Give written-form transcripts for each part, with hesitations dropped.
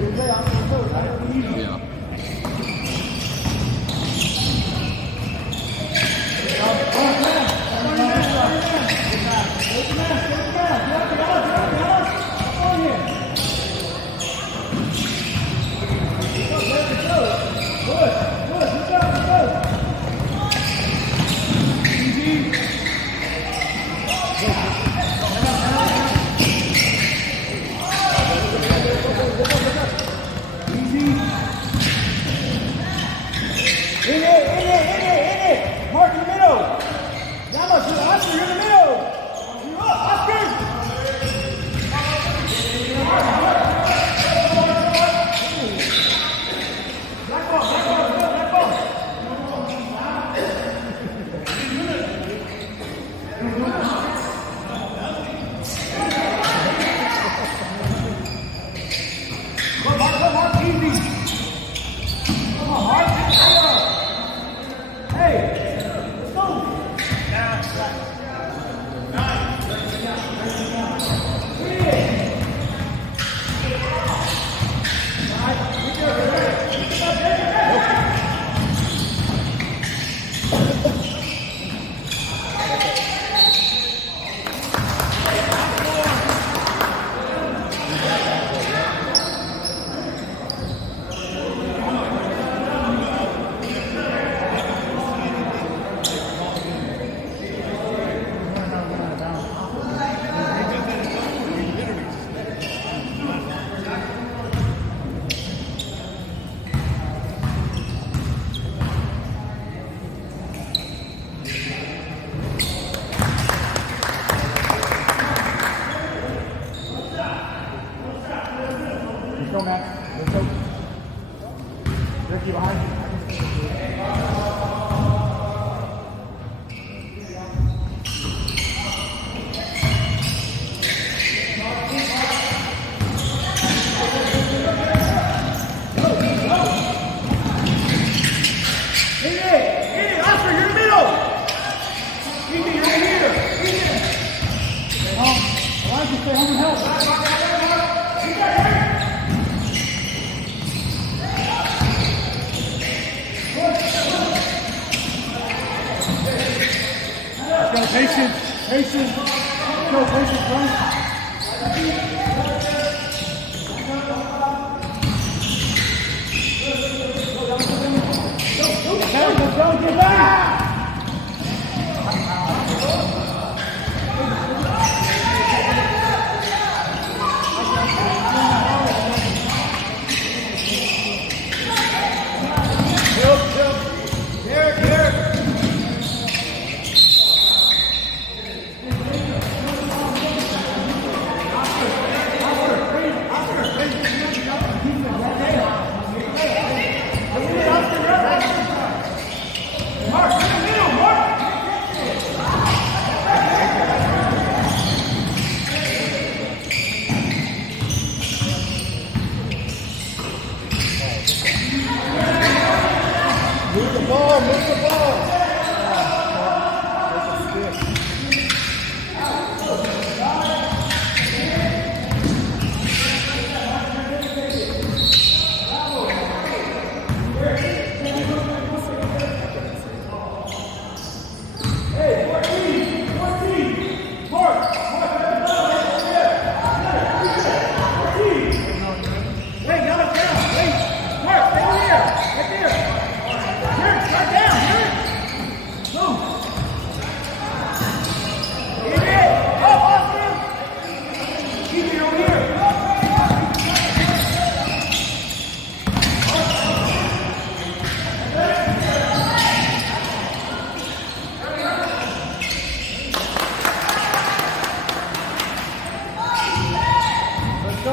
Yeah. Mark in the middle. Yama, to the Oscar, you're in the middle. You're up, Oscar. Black ball, black ball, black ball. Go, Mark, easy. Come on, Mark. Hey, let's go. Let's go, Matt. Let's go. Ricky behind you. Hey, Oscar, you're in the middle. Easy, you're in here. Easy. Stay home. Elijah, stay home and help. Let's go, patience. Patience. Let's go, patience, right? Let's go, get back! Move the ball, move the ball.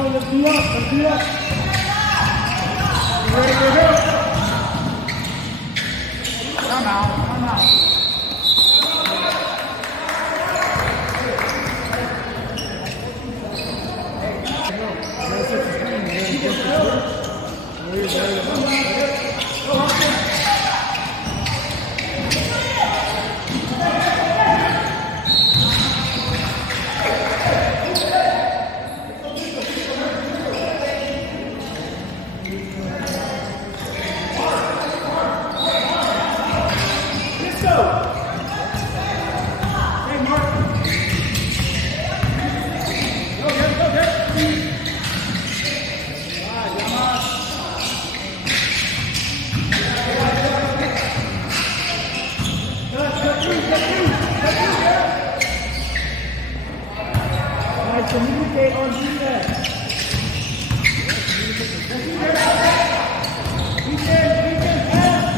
Let's be up, let's be up. You ready to hit? Come out, come out. stay on defense. Defense, pass.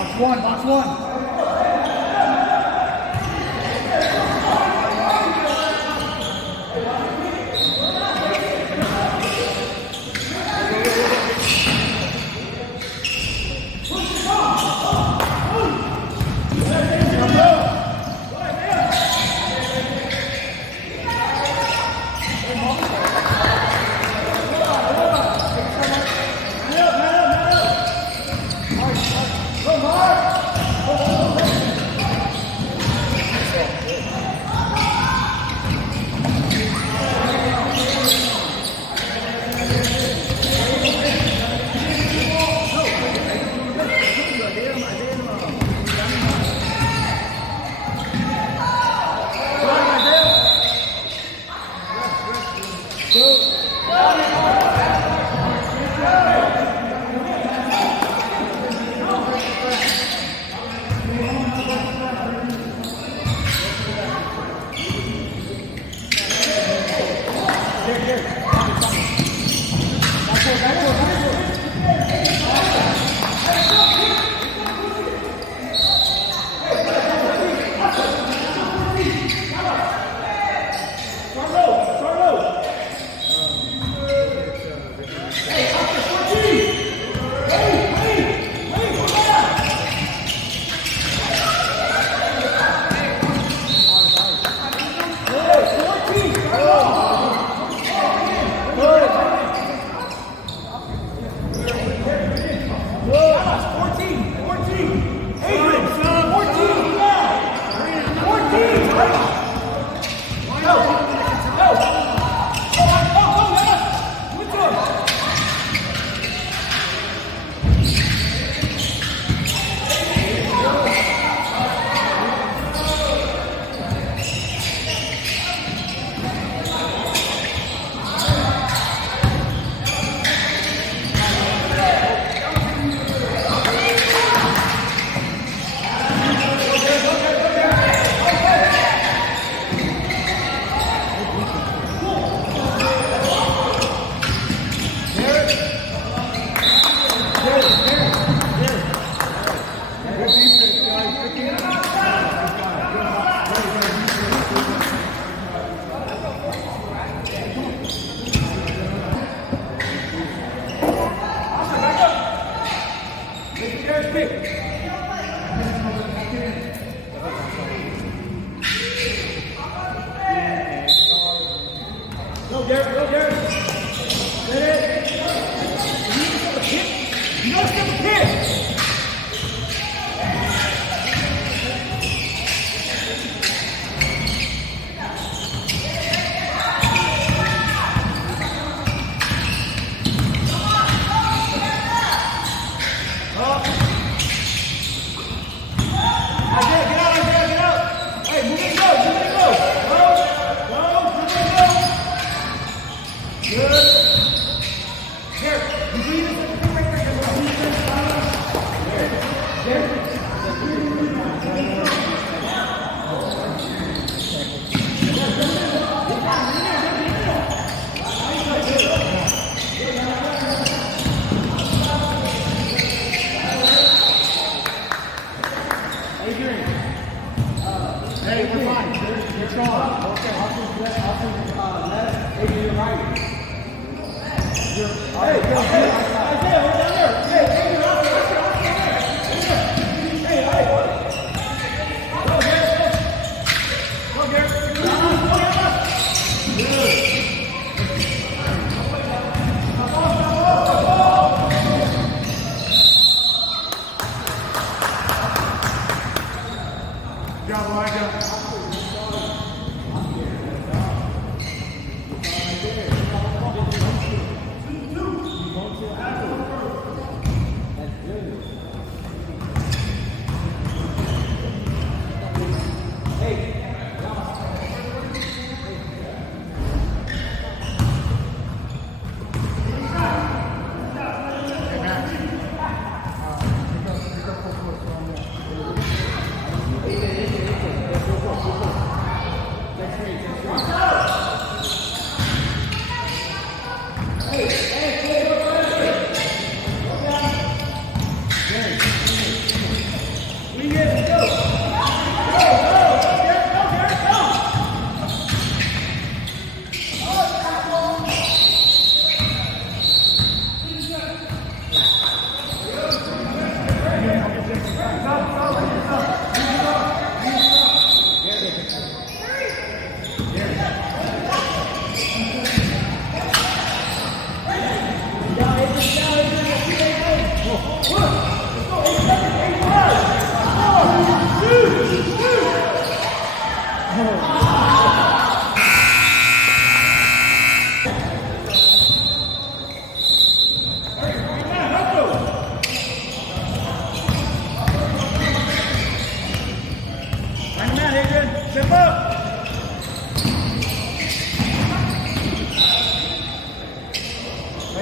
Box one. Box one. Come on! Garrett, quick. Go, Garrett, go, Garrett. Get it. You gotta step a kid.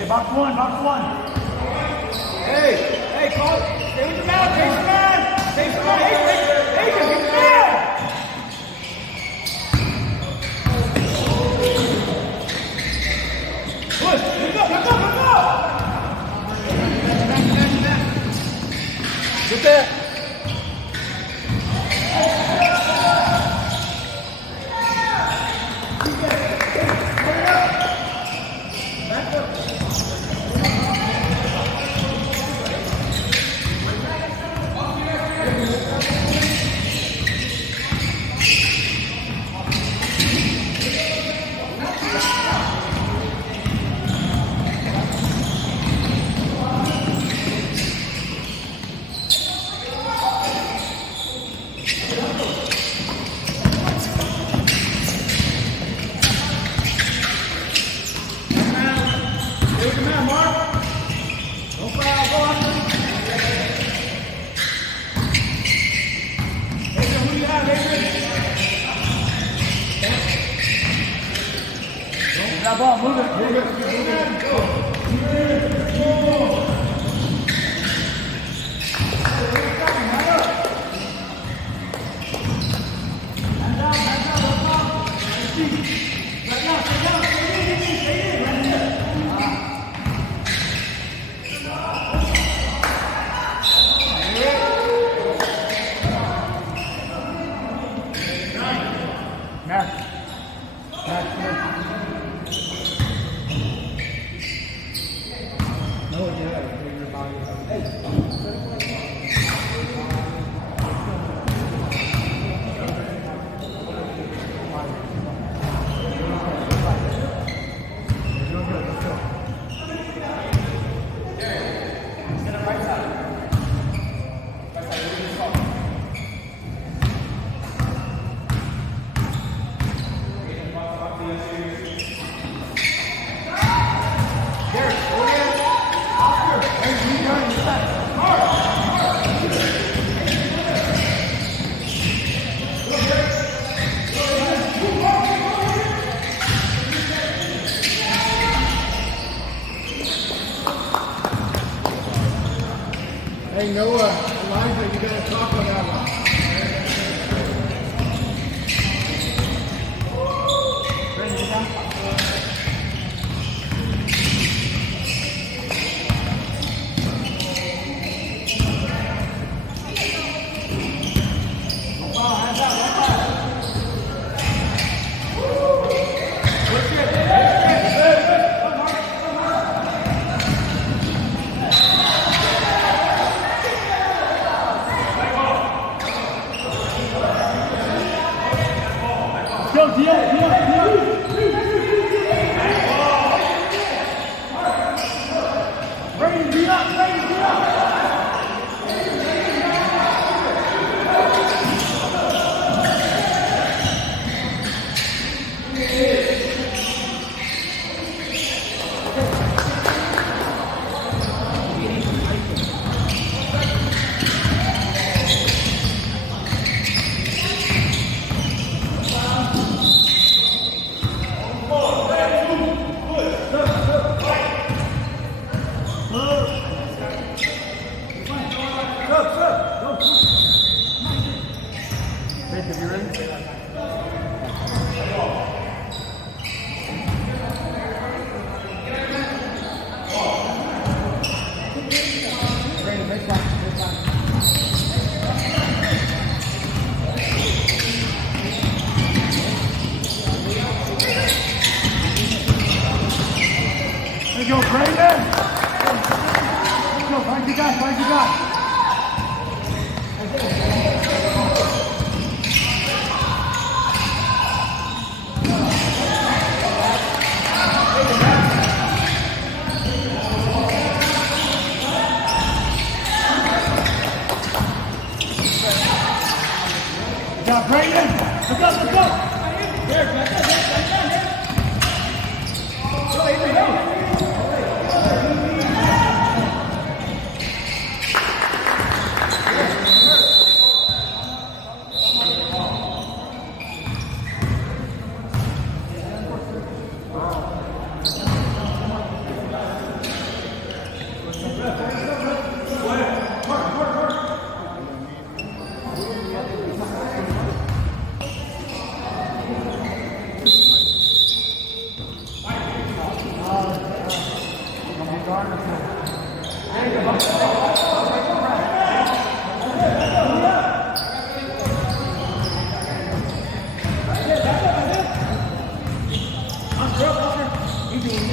Box one. Hey, call. Stay with the man, chase the man. Chase the man. Hey, get the man. Push, let's go. Get that. That ball, move it. Go. Elijah, you got to talk on that one. Ready to go? Go, deal. Ready to beat up. Go, Brandon! Let's go, find your guy. Good job, Brandon! Let's go! Here, back down. Go, Adrian, go!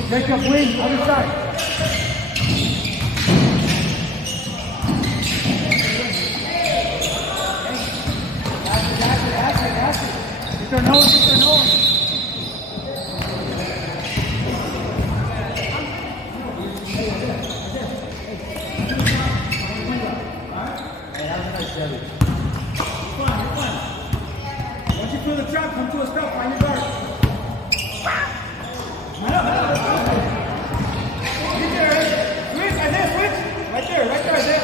Jacob, wing, other side. Get their nose. Once you feel the trap, come to a stop, find your guard. Right there, Isaiah.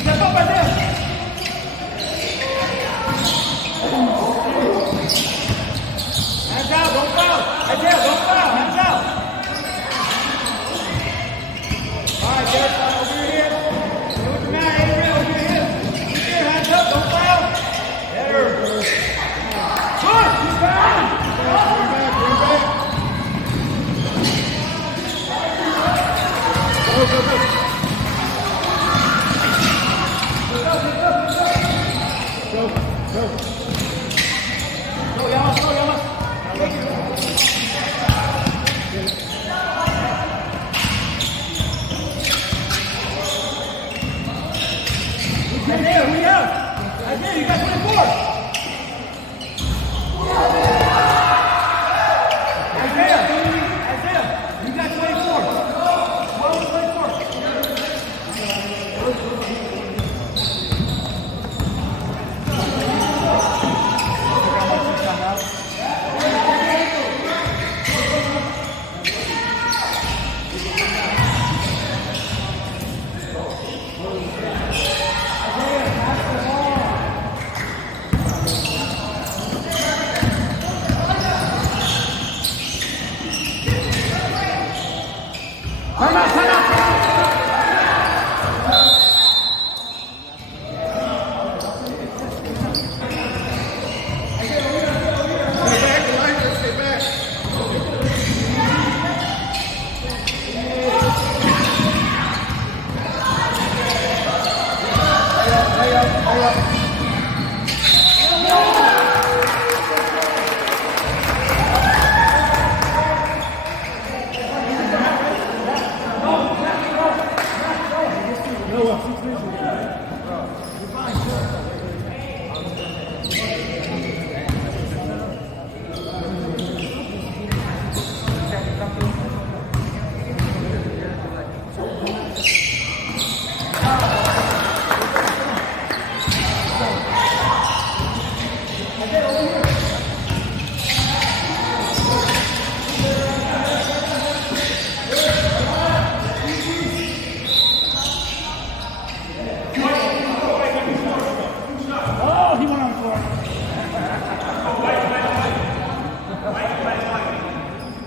Step up, Isaiah. Hands out, don't foul. Isaiah, don't foul. Hands out. All right, Derek, over your head. Stay with the man, Adrian, over your head. Keep your hands up, don't foul. Better. Good, he's down. Bring back. Go. Go, Yamas. Isaiah, we out. Isaiah, you got 24. Isaiah, you got 24. 24.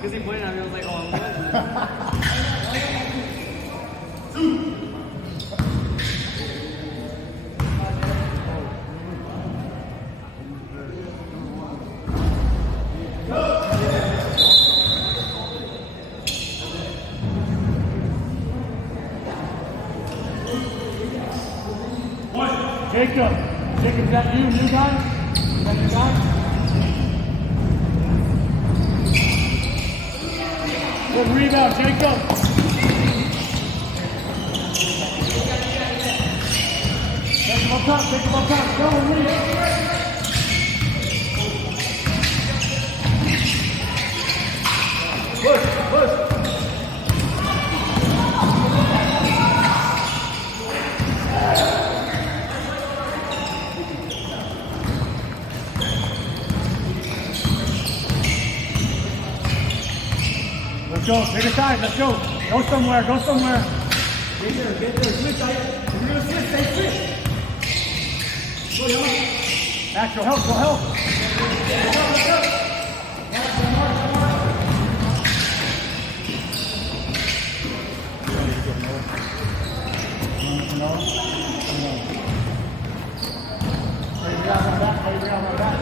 Because he pointed at me, I was like, oh, I'm Jacob, is that you, new guy? Is that your guy? Good rebound, Jacob. Take him up top, go and read. Push. Let's go, take a side, let's go. Go somewhere. Get there, switch, if you're gonna switch, stay switch. Go, Yama. Max, go help. Play ground like that.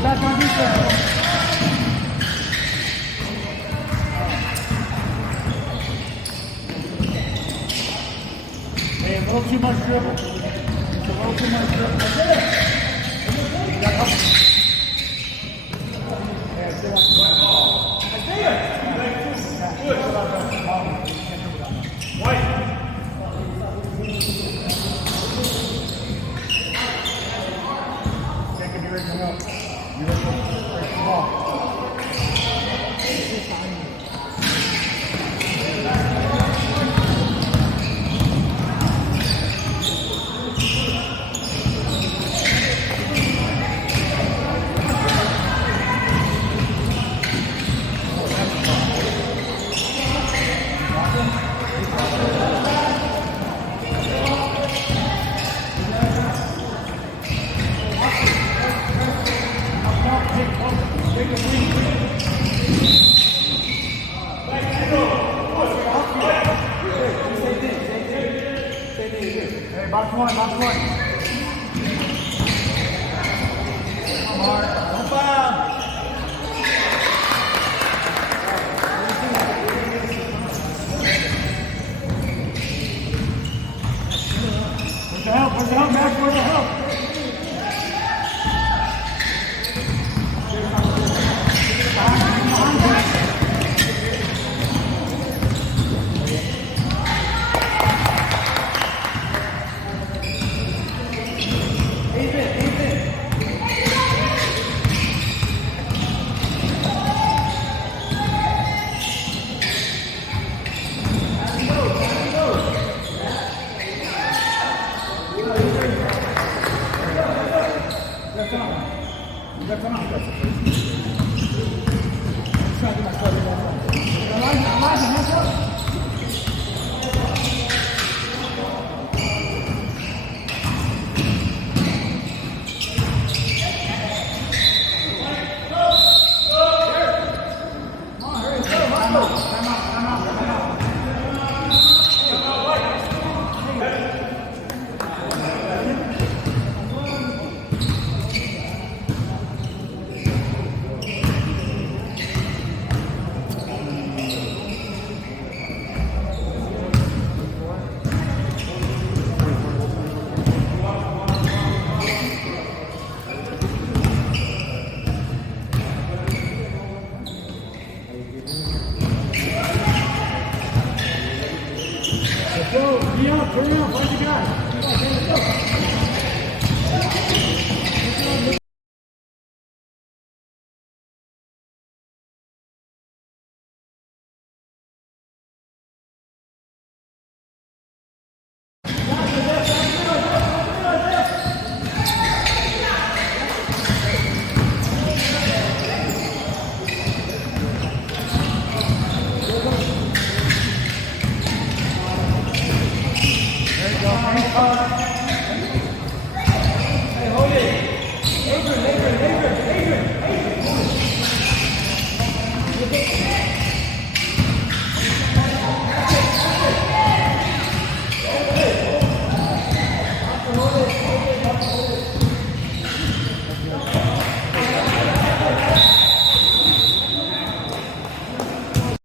Back on defense. Hey, a little too much dribble. Box one. Come on, don't foul. Come back for the help. Let's go. Be up, turn out, find the guy. Come on, let's go.